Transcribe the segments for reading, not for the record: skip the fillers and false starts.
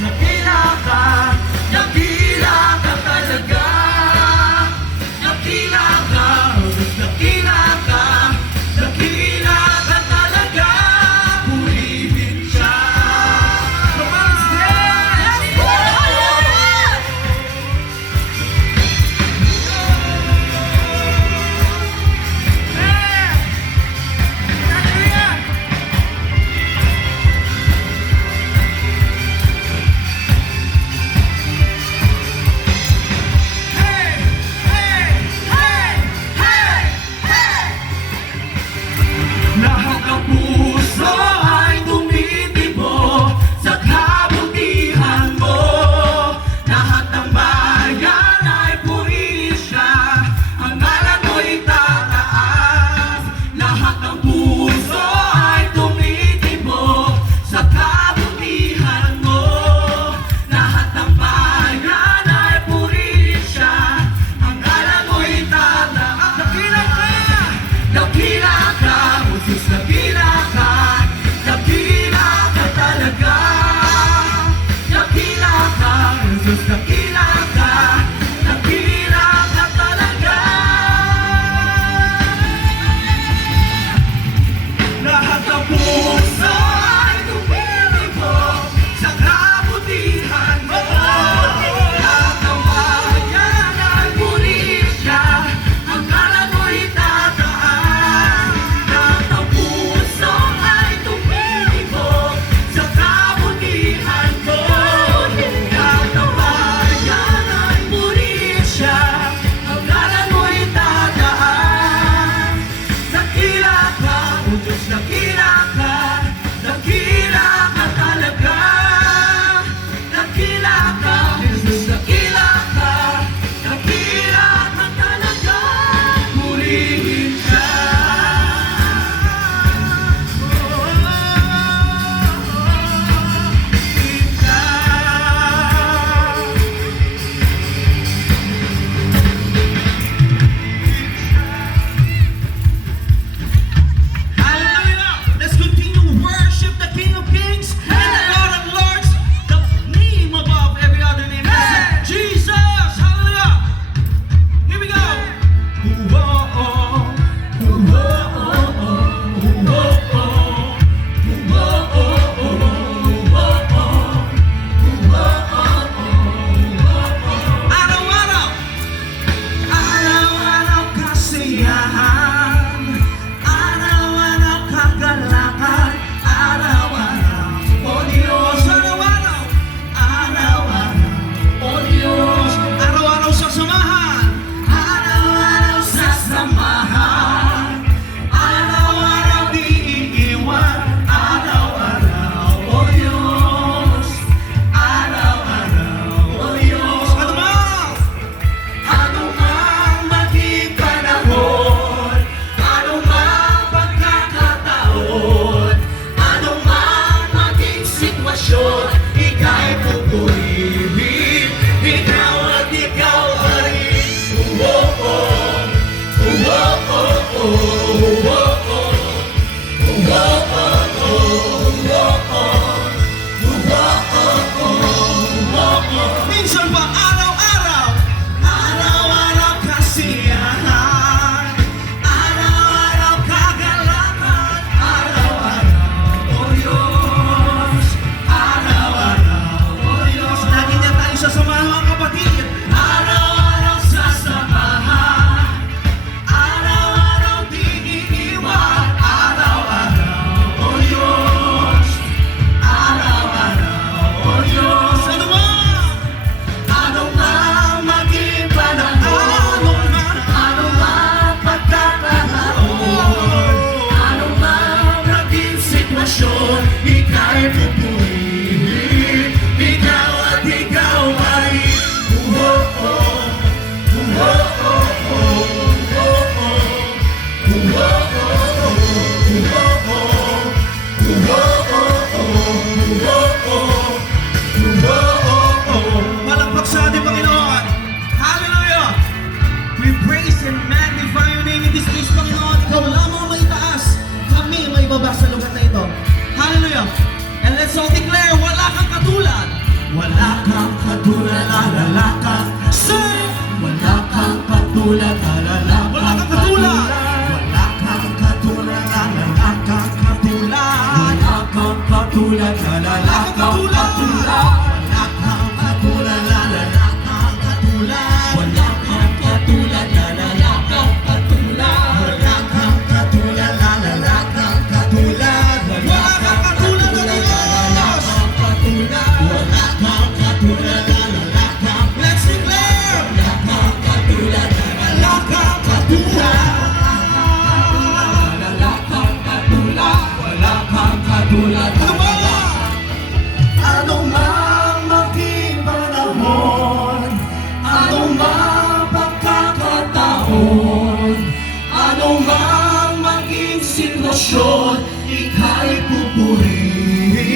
Dakila ka, Jesus, dakila ka talaga. Lahat ng puso ay tumilibok sa kabutihan mo. Lahat ng bayan ay puri siya, ang ngalan mo'y tataan. Lahat ng puso ay tumilibok sa kabutihan mo. Lahat ng bayan ay puri siya, ang ngalan mo'y tataan. Dakila ka, O Diyos, dakila ka talaga. Dakila ka, Jesus, dakila ka talaga. Purihin siya. Hallelujah! Let's continue to worship the King of Kings and the Lord of Lords, the name above every other name. Yes, Jesus! Hallelujah! Here we go! Araw-araw! Araw-araw kasiyahan, araw-araw kagalakan, araw-araw, O Diyos, araw-araw, araw-araw, O Diyos, araw-araw sa samahan, araw-araw sa samahan, araw-araw di iiwan, araw-araw, O Diyos, araw-araw, O Diyos. Ano mang maging panahon, ano mang pagkakataon, ano mang maging sitwasyon, ika'y pupurihin, ikaw at ikaw pa rin. Minsan pa araw-araw, araw-araw kasiyahan, araw-araw kagalakan, araw-araw, O Diyos, araw-araw, O Diyos. Lagi niya tayo sasamahan, mga kapatid. Araw-araw sasamahan, araw-araw di iiwan, araw-araw, O Diyos, araw-araw, O Diyos. Ano mang maging panahon, ano mang pagkakataon, ano mang naging sitwasyon, ika'y pupurihin, ikaw at ikaw pa rin. Palakpak sa ating Panginoon. Hallelujah! We praise and magnify your name in this place, Panginoon. Ikaw lamang may taas, kami may baba sa lugar na ito. Hallelujah! And let's all declare, wala kang katulad. Wala kang katulad, alala kang sing. Wala kang katulad, alala kang wala kang katulad. Wala kang katulad, alala kang katulad. Wala kang katulad, alala kang katulad. Wala kang katulad, alala kang katulad. Wala kang katulad, alala kang katulad. Wala kang katulad, alala kang katulad. Wala kang katulad, alala kang katulad. Wala kang katulad, alala kang. Let's declare. Wala kang katulad, alala kang katulad. Alala kang katulad. Wala kang katulad. Ano mang maging panahon, ano mang pagkakataon, ano mang maging sitwasyon, ika'y pupurihin.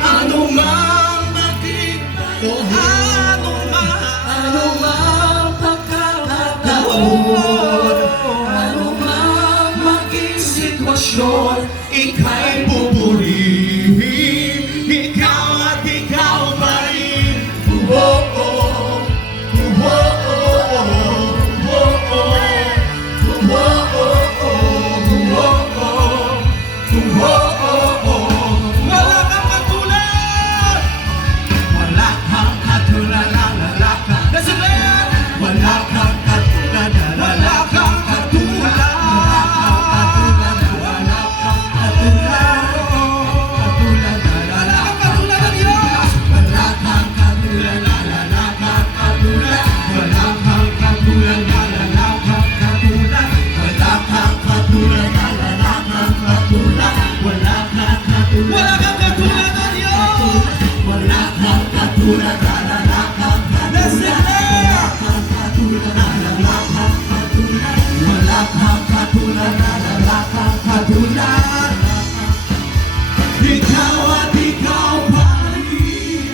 Ano mang maging panahon, ano mang pagkakataon, ano mang maging sitwasyon, ika'y pupurihin, ikaw at ikaw Wala kang katulad o Diyos. Wala kang katulad, wala kang Let's declare. wala kang katulad, wala kang katulad. Ikaw at ikaw pa rin.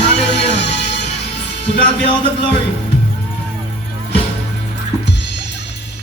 Hallelujah. To God be all the glory.